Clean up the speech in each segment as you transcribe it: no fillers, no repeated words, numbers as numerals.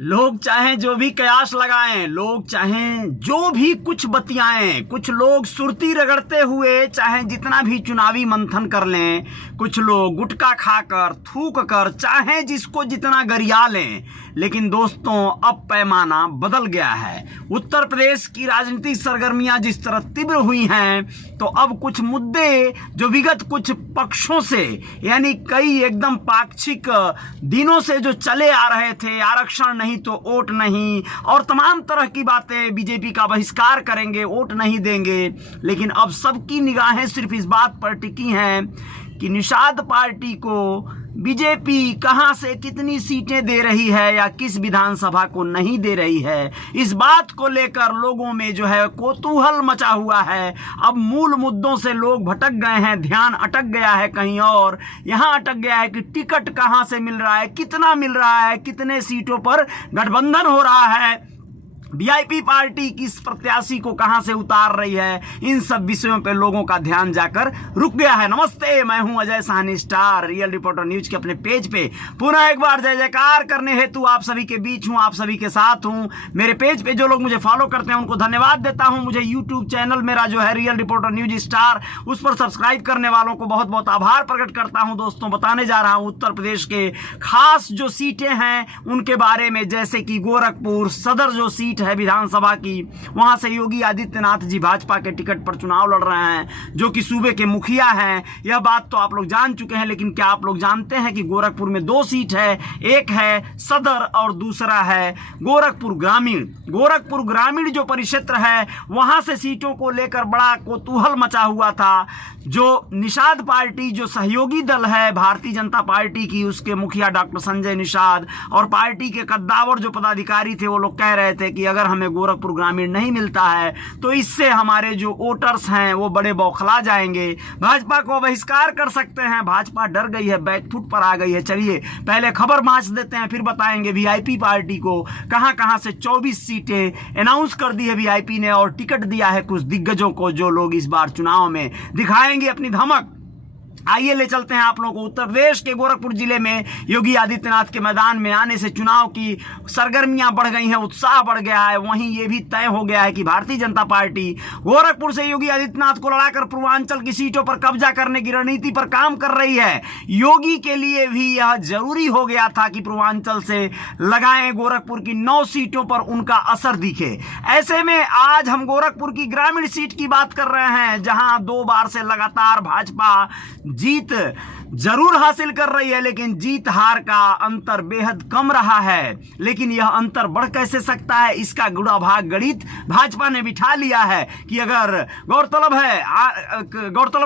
लोग चाहें जो भी कयास लगाएं, लोग चाहें जो भी कुछ बतियाएं, कुछ लोग सुरती रगड़ते हुए चाहें जितना भी चुनावी मंथन कर लें, कुछ लोग गुटखा खाकर थूक कर चाहें जिसको जितना गरिया लें, लेकिन दोस्तों अब पैमाना बदल गया है। उत्तर प्रदेश की राजनीतिक सरगर्मियां जिस तरह तीव्र हुई हैं, तो अब कुछ मुद्दे जो विगत कुछ पक्षों से यानी कई एकदम पाक्षिक दिनों से जो चले आ रहे थे, आरक्षण नहीं तो वोट नहीं और तमाम तरह की बातें, बीजेपी का बहिष्कार करेंगे, वोट नहीं देंगे, लेकिन अब सबकी निगाहें सिर्फ इस बात पर टिकी हैं कि निषाद पार्टी को बीजेपी कहां से कितनी सीटें दे रही है या किस विधानसभा को नहीं दे रही है। इस बात को लेकर लोगों में जो है कौतूहल मचा हुआ है। अब मूल मुद्दों से लोग भटक गए हैं, ध्यान अटक गया है कहीं और। यहां अटक गया है कि टिकट कहां से मिल रहा है, कितना मिल रहा है, कितने सीटों पर गठबंधन हो रहा है, वीआईपी पार्टी किस प्रत्याशी को कहां से उतार रही है। इन सब विषयों पे लोगों का ध्यान जाकर रुक गया है। नमस्ते, मैं हूं Ajay Sahni, star real reporter news के अपने पेज पे पुनः एक बार जय जयकार करने हेतु आप सभी के बीच हूं, आप सभी के साथ हूं। मेरे पेज पे जो लोग मुझे फॉलो करते हैं उनको धन्यवाद देता हूं। मुझे यूट्यूब चैनल मेरा जो है रियल रिपोर्टर न्यूज स्टार, उस पर सब्सक्राइब करने वालों को बहुत बहुत आभार प्रकट करता हूं। दोस्तों, बताने जा रहा हूं उत्तर प्रदेश के खास जो सीटें हैं उनके बारे में, जैसे कि गोरखपुर सदर जो सीट है विधानसभा की, वहां से योगी आदित्यनाथ जी भाजपा के टिकट पर चुनाव लड़ रहे हैं, जो कि सूबे के मुखिया हैं। यह बात तो आप लोग जान चुके हैं, लेकिन क्या आप लोग जानते हैं कि गोरखपुर में दो सीट है, एक है सदर और दूसरा है गोरखपुर ग्रामीण। गोरखपुर ग्रामीण जो परिक्षेत्र है वहां से सीटों को लेकर बड़ा कौतूहल मचा हुआ था। जो निषाद पार्टी जो सहयोगी दल है भारतीय जनता पार्टी की, उसके मुखिया डॉक्टर संजय निषाद और पार्टी के कद्दावर जो पदाधिकारी थे, वो लोग कह रहे थे कि अगर हमें गोरखपुर ग्रामीण नहीं मिलता है तो इससे हमारे जो वोटर्स हैं वो बड़े बौखला जाएंगे, भाजपा को बहिष्कार कर सकते हैं। भाजपा डर गई है, बैकफुट पर आ गई है। चलिए पहले खबर मांच देते हैं, फिर बताएंगे वीआईपी पार्टी को कहां कहां से 24 सीटें अनाउंस कर दी है वीआईपी ने और टिकट दिया है कुछ दिग्गजों को, जो लोग इस बार चुनाव में दिखाएंगे अपनी धमक। आइए ले चलते हैं आप लोगों को उत्तर प्रदेश के गोरखपुर जिले में। योगी आदित्यनाथ के मैदान में आने से चुनाव की सरगर्मियां बढ़ गई हैं, उत्साह बढ़ गया है। वहीं ये भी तय हो गया है कि भारतीय जनता पार्टी गोरखपुर से योगी आदित्यनाथ को लड़ाकर पूर्वांचल की सीटों पर कब्जा करने की रणनीति पर काम कर रही है। योगी के लिए भी यह जरूरी हो गया था कि पूर्वांचल से लगाएं गोरखपुर की 9 सीटों पर उनका असर दिखे। ऐसे में आज हम गोरखपुर की ग्रामीण सीट की बात कर रहे हैं, जहां 2 बार से लगातार भाजपा जीत जरूर हासिल कर रही है, लेकिन जीत हार का अंतर बेहद कम रहा है। लेकिन यह अंतर बढ़ कैसे सकता है, इसका गुणा भाग गणित भाजपा ने बिठा लिया है। कि अगर गौरतलब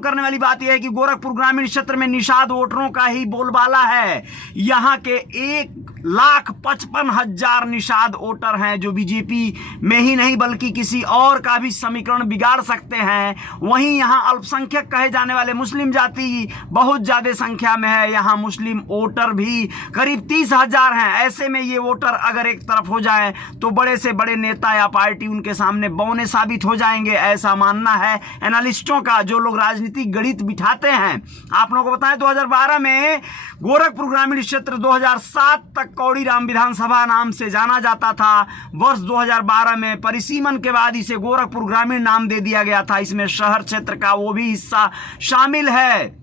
करने वाली बात यह है कि गोरखपुर ग्रामीण क्षेत्र में निषाद वोटरों का ही बोलबाला है। यहां के 1,55,000 निषाद वोटर हैं, जो बीजेपी में ही नहीं बल्कि किसी और का भी समीकरण बिगाड़ सकते हैं। वहीं यहां अल्पसंख्यक कहे जाने वाले मुस्लिम जाति बहुत ज्यादा संख्या में है। यहां मुस्लिम वोटर भी करीब 30,000 हैं। ऐसे में ये वोटर अगर एक तरफ हो जाए तो बड़े से बड़े नेता या पार्टी उनके सामने बौने साबित हो जाएंगे, ऐसा मानना है एनालिस्टों का, जो लोग राजनीतिक गणित बिठाते हैं। आप लोगों को बताएं 2012 में गोरखपुर ग्रामीण क्षेत्र 2007 तक कौड़ीराम विधानसभा नाम से जाना जाता था। वर्ष 2012 में परिसीमन के बाद इसे गोरखपुर ग्रामीण नाम दे दिया गया था। इसमें शहर क्षेत्र का वो भी हिस्सा शामिल है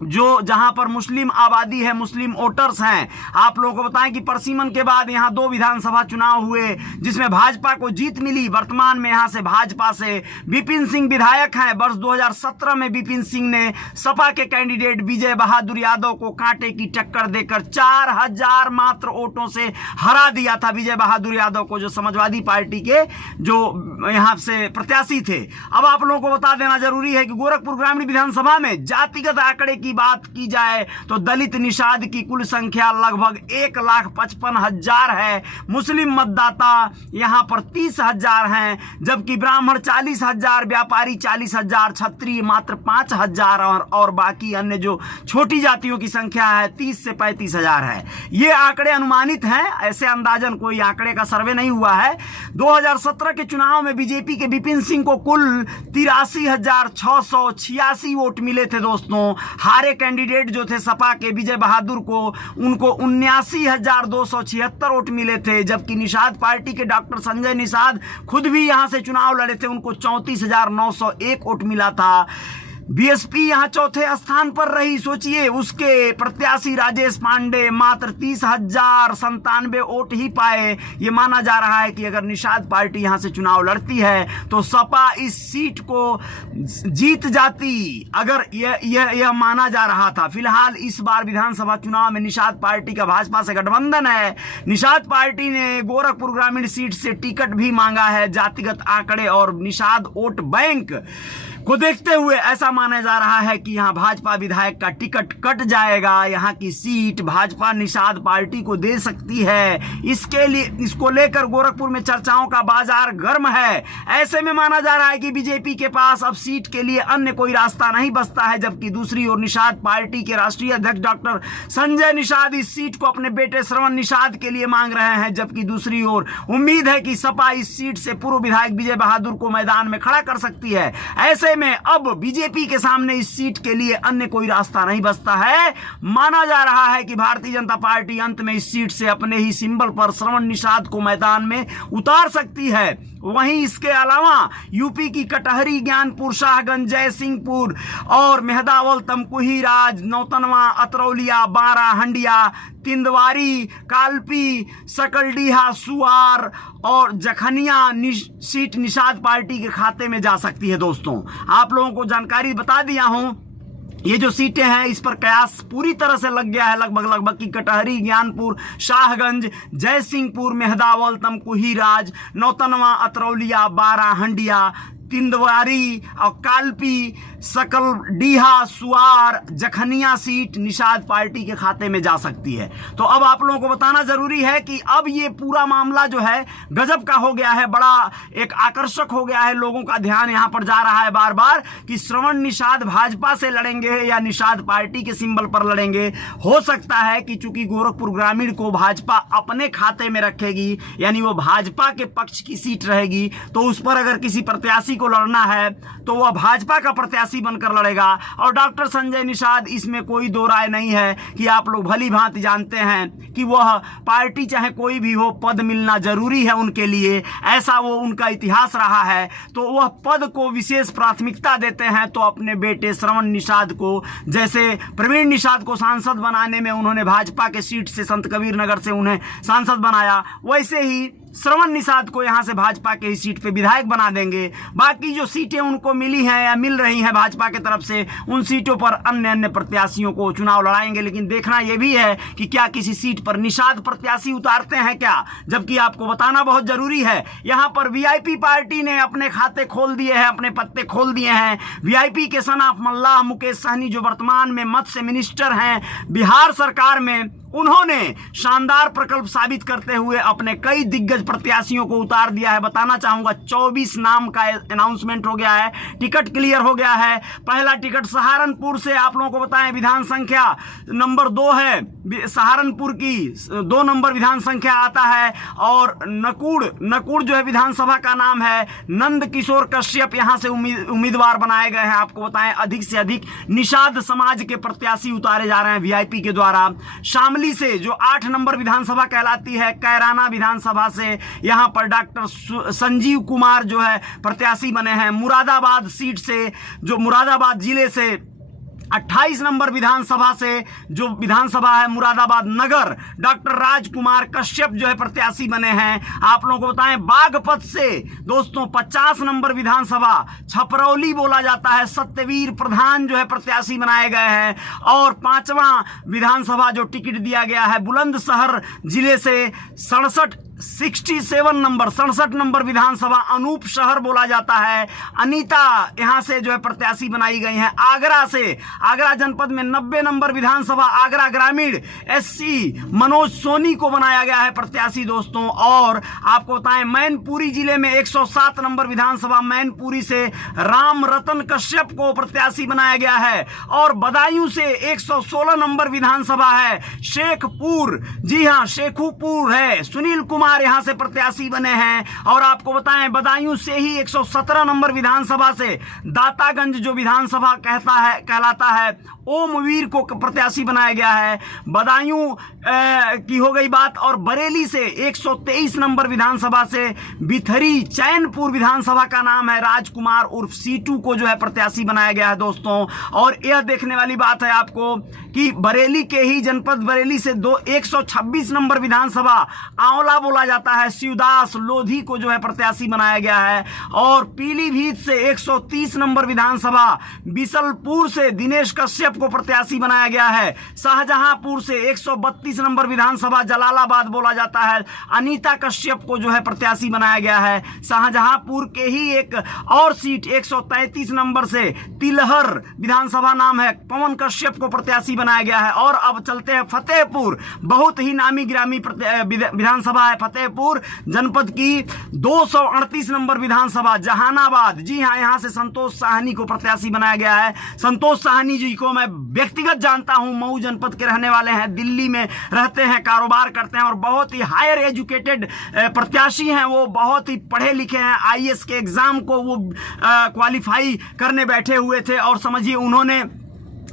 जो जहां पर मुस्लिम आबादी है, मुस्लिम वोटर्स हैं। आप लोगों को बताएं कि परिसीमन के बाद यहां 2 विधानसभा चुनाव हुए जिसमें भाजपा को जीत मिली। वर्तमान में यहां से भाजपा से विपिन सिंह विधायक हैं। वर्ष 2017 में विपिन सिंह ने सपा के कैंडिडेट विजय बहादुर यादव को कांटे की टक्कर देकर 4,000 मात्र वोटों से हरा दिया था। विजय बहादुर यादव को, जो समाजवादी पार्टी के जो यहां से प्रत्याशी थे। अब आप लोगों को बता देना जरूरी है कि गोरखपुर ग्रामीण विधानसभा में जातिगत आंकड़े की बात की जाए तो दलित निषाद की कुल संख्या लगभग 1,55,000 है। मुस्लिम मतदाता यहां पर 30,000 हैं, जबकि ब्राह्मण 40,000, व्यापारी 40,000, क्षत्रिय मात्र 5,000 और बाकी अन्य जो छोटी जातियों की संख्या है 30 से 35,000 है। ये आंकड़े अनुमानित हैं, ऐसे अंदाजन कोई आंकड़े का सर्वे नहीं हुआ है। 2017 के चुनाव में बीजेपी के विपिन सिंह को कुल 83,686 वोट मिले थे दोस्तों। हारे कैंडिडेट जो थे सपा के विजय बहादुर को, उनको 79,276 वोट मिले थे, जबकि निषाद पार्टी के डॉक्टर संजय निषाद खुद भी यहां से चुनाव लड़े थे, उनको 34,901 वोट मिला था। बीएसपी यहां चौथे स्थान पर रही। सोचिए, उसके प्रत्याशी राजेश पांडे मात्र 30,097 वोट ही पाए। ये माना जा रहा है कि अगर निषाद पार्टी यहां से चुनाव लड़ती है तो सपा इस सीट को जीत जाती, अगर यह माना जा रहा था। फिलहाल इस बार विधानसभा चुनाव में निषाद पार्टी का भाजपा से गठबंधन है। निषाद पार्टी ने गोरखपुर ग्रामीण सीट से टिकट भी मांगा है। जातिगत आंकड़े और निषाद वोट बैंक को देखते हुए ऐसा माना जा रहा है कि यहां भाजपा विधायक का टिकट कट जाएगा। यहां की सीट भाजपा निषाद पार्टी को दे सकती है। इसको लेकर गोरखपुर में चर्चाओं का बाजार गर्म है। ऐसे में माना जा रहा है कि बीजेपी के पास अब सीट के लिए अन्य कोई रास्ता नहीं बचता है, जबकि दूसरी ओर निषाद पार्टी के राष्ट्रीय अध्यक्ष डॉक्टर संजय निषाद इस सीट को अपने बेटे श्रवण निषाद के लिए मांग रहे हैं। जबकि दूसरी ओर उम्मीद है कि सपा इस सीट से पूर्व विधायक विजय बहादुर को मैदान में खड़ा कर सकती है। ऐसे में अब बीजेपी के सामने इस सीट के लिए अन्य कोई रास्ता नहीं बचता है। माना जा रहा है कि भारतीय जनता पार्टी अंत में इस सीट से अपने ही सिंबल पर श्रवण निषाद को मैदान में उतार सकती है। वहीं इसके अलावा यूपी की कटहरी, ज्ञानपुर, शाहगंज, जयसिंहपुर और मेहदावल, तमकुही राज, नौतनवा, अतरौलिया, बारा, हंडिया, तिंदवारी, कालपी, सकलडीहा, सुआर और जखनिया सीट निषाद पार्टी के खाते में जा सकती है। दोस्तों, आप लोगों को जानकारी बता दिया हूं, ये जो सीटें हैं इस पर कयास पूरी तरह से लग गया है लगभग की कटहरी, ज्ञानपुर, शाहगंज, जयसिंहपुर, मेहदावल, तमकुही राज, नौतनवा, अतरौलिया, बारा, हंडिया, तिंदवारी और कालपी, सकलडीहा, सुआर, जखनिया सीट निषाद पार्टी के खाते में जा सकती है। तो अब आप लोगों को बताना जरूरी है कि अब ये पूरा मामला जो है गजब का हो गया है, बड़ा एक आकर्षक हो गया है। लोगों का ध्यान यहां पर जा रहा है बार बार कि श्रवण निषाद भाजपा से लड़ेंगे या निषाद पार्टी के सिंबल पर लड़ेंगे। हो सकता है कि चूंकि गोरखपुर ग्रामीण को भाजपा अपने खाते में रखेगी, यानी वो भाजपा के पक्ष की सीट रहेगी, तो उस पर अगर किसी प्रत्याशी को लड़ना है तो वह भाजपा का प्रत्याशी बनकर लड़ेगा। और डॉक्टर संजय निषाद, इसमें कोई दो राय नहीं है कि आप लोग भली भांति जानते हैं कि वह पार्टी चाहे कोई भी हो, पद मिलना जरूरी है उनके लिए, ऐसा वो उनका इतिहास रहा है। तो वह पद को विशेष प्राथमिकता देते हैं। तो अपने बेटे श्रवण निषाद को, जैसे प्रवीण निषाद को सांसद बनाने में उन्होंने भाजपा के सीट से संत कबीर नगर से उन्हें सांसद बनाया, वैसे ही श्रवण निषाद को यहां से भाजपा के ही सीट पे विधायक बना देंगे। बाकी जो सीटें उनको मिली हैं या मिल रही हैं भाजपा की तरफ से, उन सीटों पर अन्य प्रत्याशियों को चुनाव लड़ाएंगे। लेकिन देखना यह भी है कि क्या किसी सीट पर निषाद प्रत्याशी उतारते हैं क्या, जबकि आपको बताना बहुत जरूरी है, यहां पर वीआईपी पार्टी ने अपने खाते खोल दिए हैं, अपने पत्ते खोल दिए हैं। वीआईपी के सनाफ मल्लाह मुकेश सहनी, जो वर्तमान में मत्स्य मिनिस्टर हैं बिहार सरकार में, उन्होंने शानदार प्रकल्प साबित करते हुए अपने कई दिग्गज प्रत्याशियों को उतार दिया है। बताना चाहूंगा 24 नाम का अनाउंसमेंट हो गया है, टिकट क्लियर हो गया है। पहला टिकट सहारनपुर से, आप लोगों को बताएं विधान संख्या नंबर 2 है, सहारनपुर की 2 नंबर विधान संख्या आता है। और नकुड़ जो है विधानसभा का नाम है, नंद किशोर कश्यप यहां से उम्मीदवार बनाए गए हैं। आपको बताएं अधिक से अधिक निषाद समाज के प्रत्याशी उतारे जा रहे हैं वीआईपी के द्वारा। शामिल से जो 8 नंबर विधानसभा कहलाती है, कैराना विधानसभा से, यहां पर डॉक्टर संजीव कुमार जो है प्रत्याशी बने हैं। मुरादाबाद सीट से, जो मुरादाबाद जिले से 28 नंबर विधानसभा से जो विधानसभा है मुरादाबाद नगर, डॉक्टर राजकुमार कश्यप जो है प्रत्याशी बने हैं। आप लोगों को बताएं बागपत से दोस्तों 50 नंबर विधानसभा, छपरौली बोला जाता है, सत्यवीर प्रधान जो है प्रत्याशी बनाए गए हैं। और 5वां विधानसभा जो टिकट दिया गया है बुलंदशहर जिले से 67 नंबर विधानसभा, अनूप शहर बोला जाता है, अनीता यहां से जो है प्रत्याशी बनाई गई हैं। आगरा से, आगरा जनपद में 90 नंबर विधानसभा, आगरा ग्रामीण एससी मनोज सोनी को बनाया गया है प्रत्याशी दोस्तों। और आपको बताएं मैनपुरी जिले में 107 नंबर विधानसभा, मैनपुरी से राम रतन कश्यप को प्रत्याशी बनाया गया है। और बदायूं से 116 नंबर विधानसभा है, शेखपुर, जी हां शेखुपुर है, सुनील कुमार यहां से प्रत्याशी बने हैं। और आपको बताएं बदायूं से ही 117 नंबर विधानसभा से दातागंज जो विधानसभा कहलाता है, ओमवीर को प्रत्याशी बनाया गया है। बदायूं की हो गई बात, और बरेली से 123 नंबर विधानसभा से बिथरी चैनपुर विधानसभा का नाम है राजकुमार उर्फ सीटू को जो है प्रत्याशी बनाया गया है दोस्तों। और यह देखने वाली बात है आपको कि बरेली के ही जनपद बरेली से 126 नंबर विधानसभा आंवला बोला जाता है, शिवदास लोधी को जो है प्रत्याशी बनाया गया है। और पीलीभीत से 130 नंबर विधानसभा बिसलपुर से दिनेश कश्यप को प्रत्याशी बनाया गया है। शाहजहांपुर से 132 नंबर विधानसभा जलालाबाद बोला जाता है, अनीता कश्यप को जो है प्रत्याशी बनाया गया है। शाहजहांपुर के ही एक और सीट 133 नंबर से तिलहर विधानसभा नाम है, पवन कश्यप को प्रत्याशी बनाया गया है। और अब चलते हैं फतेहपुर, बहुत ही नामी गिरामी विधानसभा है फतेहपुर जनपद की 238 नंबर विधानसभा जहानाबाद। जी हाँ, यहां से संतोष साहनी को प्रत्याशी बनाया गया है। संतोष साहनी जी को मैं व्यक्तिगत जानता हूं, मऊ जनपद के रहने वाले हैं, दिल्ली में रहते हैं, कारोबार करते हैं और बहुत ही हायर एजुकेटेड प्रत्याशी हैं। वो बहुत ही पढ़े लिखे हैं, आईएएस के एग्जाम को वो क्वालिफाई करने बैठे हुए थे और समझिए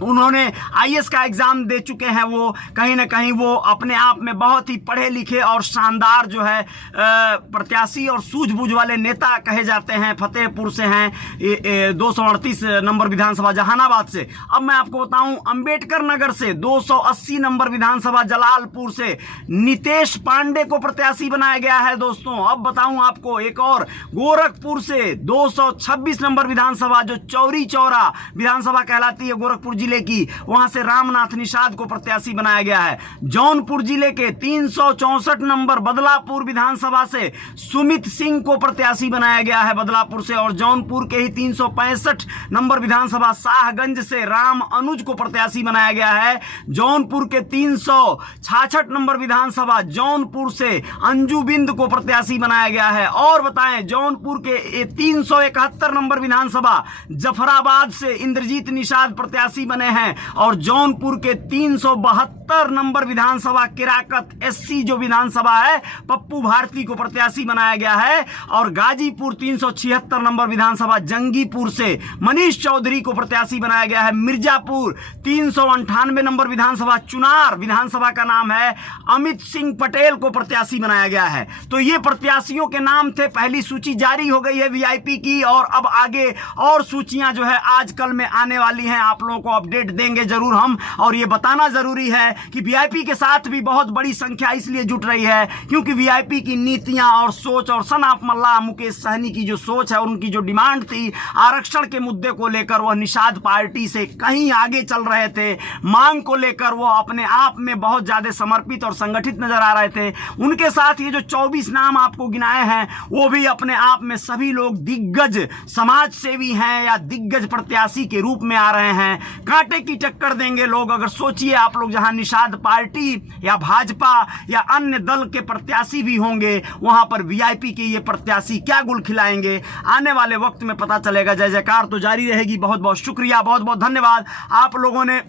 उन्होंने आईएएस का एग्जाम दे चुके हैं। वो कहीं ना कहीं वो अपने आप में बहुत ही पढ़े लिखे और शानदार जो है प्रत्याशी और सूझबूझ वाले नेता कहे जाते हैं। फतेहपुर से हैं 238 नंबर विधानसभा जहानाबाद से। अब मैं आपको बताऊं, अंबेडकर नगर से 280 नंबर विधानसभा जलालपुर से नितेश पांडे को प्रत्याशी बनाया गया है दोस्तों। अब बताऊं आपको एक और, गोरखपुर से 226 नंबर विधानसभा जो चौरी चौरा विधानसभा कहलाती है गोरखपुर जिले की, वहां से रामनाथ निषाद को प्रत्याशी बनाया गया है। जौनपुर जिले के 364 नंबर बदलापुर विधानसभा से सुमित सिंह को प्रत्याशी बनाया गया है बदलापुर से। और जौनपुर के ही 365 नंबर विधानसभा शाहगंज से राम अनुज को प्रत्याशी बनाया गया है। जौनपुर के 366 नंबर विधानसभा जौनपुर से अंजू बिंद को प्रत्याशी बनाया गया है। और बताएं, जौनपुर के 371 नंबर विधानसभा जफराबाद से इंद्रजीत निषाद प्रत्याशी बने हैं। और जौनपुर के 372 नंबर विधानसभा किराकत एससी जो विधानसभा है, पप्पू भारती को प्रत्याशी बनाया गया है। और गाजीपुर 376 नंबर विधानसभा जंगीपुर से मनीष चौधरी को प्रत्याशी बनाया गया है। मिर्जापुर 398 नंबर विधानसभा चुनार विधानसभा का नाम है, अमित सिंह पटेल को प्रत्याशी बनाया गया है। तो ये प्रत्याशियों के नाम थे। पहली सूची जारी हो गई है वीआईपी की, और अब आगे और सूचियां जो है आजकल में आने वाली हैं, आप लोगों को अपडेट देंगे जरूर हम। और ये बताना जरूरी है कि वीआईपी के साथ भी बहुत बड़ी संख्या इसलिए जुट रही है क्योंकि वीआईपी की नीतियां और सोच, और सन ऑफ मल्लाह मुकेश सहनी की जो सोच है, उनकी जो डिमांड थी आरक्षण के मुद्दे को लेकर, वह निषाद पार्टी से कहीं आगे चल रहे थे। मांग को लेकर वो अपने आप में बहुत ज्यादा समर्पित और संगठित नजर आ रहे थे। उनके साथ ये जो 24 नाम आपको गिनाए हैं, वो भी अपने आप में सभी लोग दिग्गज समाज सेवी हैं या दिग्गज प्रत्याशी के रूप में आ रहे हैं। कांटे की टक्कर देंगे लोग। अगर सोचिए आप लोग, जहां निषाद पार्टी या भाजपा या अन्य दल के प्रत्याशी भी होंगे, वहां पर वीआईपी के ये प्रत्याशी क्या गुल खिलाएंगे, आने वाले वक्त में पता चलेगा। जय जयकार तो जारी रहेगी। बहुत बहुत शुक्रिया, बहुत बहुत धन्यवाद आप लोगों ने।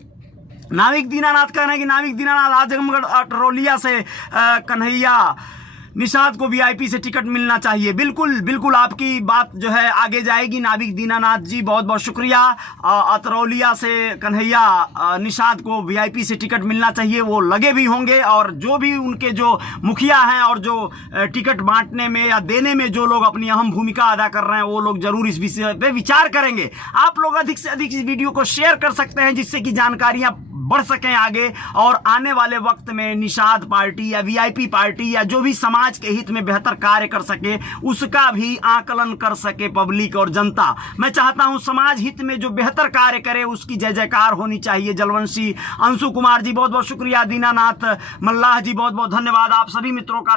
नाविक दीनानाथ कहना है कि नाविक दीनानाथ आजमगढ़ अटरौलिया से कन्हैया निषाद को वीआईपी से टिकट मिलना चाहिए। बिल्कुल बिल्कुल आपकी बात जो है आगे जाएगी नाविक दीनानाथ जी, बहुत बहुत शुक्रिया। अतरौलिया से कन्हैया निषाद को वीआईपी से टिकट मिलना चाहिए, वो लगे भी होंगे। और जो भी उनके जो मुखिया हैं और जो टिकट बांटने में या देने में जो लोग अपनी अहम भूमिका अदा कर रहे हैं, वो लोग जरूर इस विषय पे विचार करेंगे। आप लोग अधिक से अधिक इस वीडियो को शेयर कर सकते हैं जिससे कि जानकारियां बढ़ सकें आगे, और आने वाले वक्त में निषाद पार्टी या वीआईपी पार्टी या जो भी समाज के हित में बेहतर कार्य कर सके, उसका भी आकलन कर सके पब्लिक और जनता। मैं चाहता हूं समाज हित में जो बेहतर कार्य करे उसकी जय जयकार होनी चाहिए। जलवंशी अंशु कुमार जी बहुत बहुत शुक्रिया, दीनानाथ मल्लाह जी बहुत बहुत धन्यवाद। आप सभी मित्रों का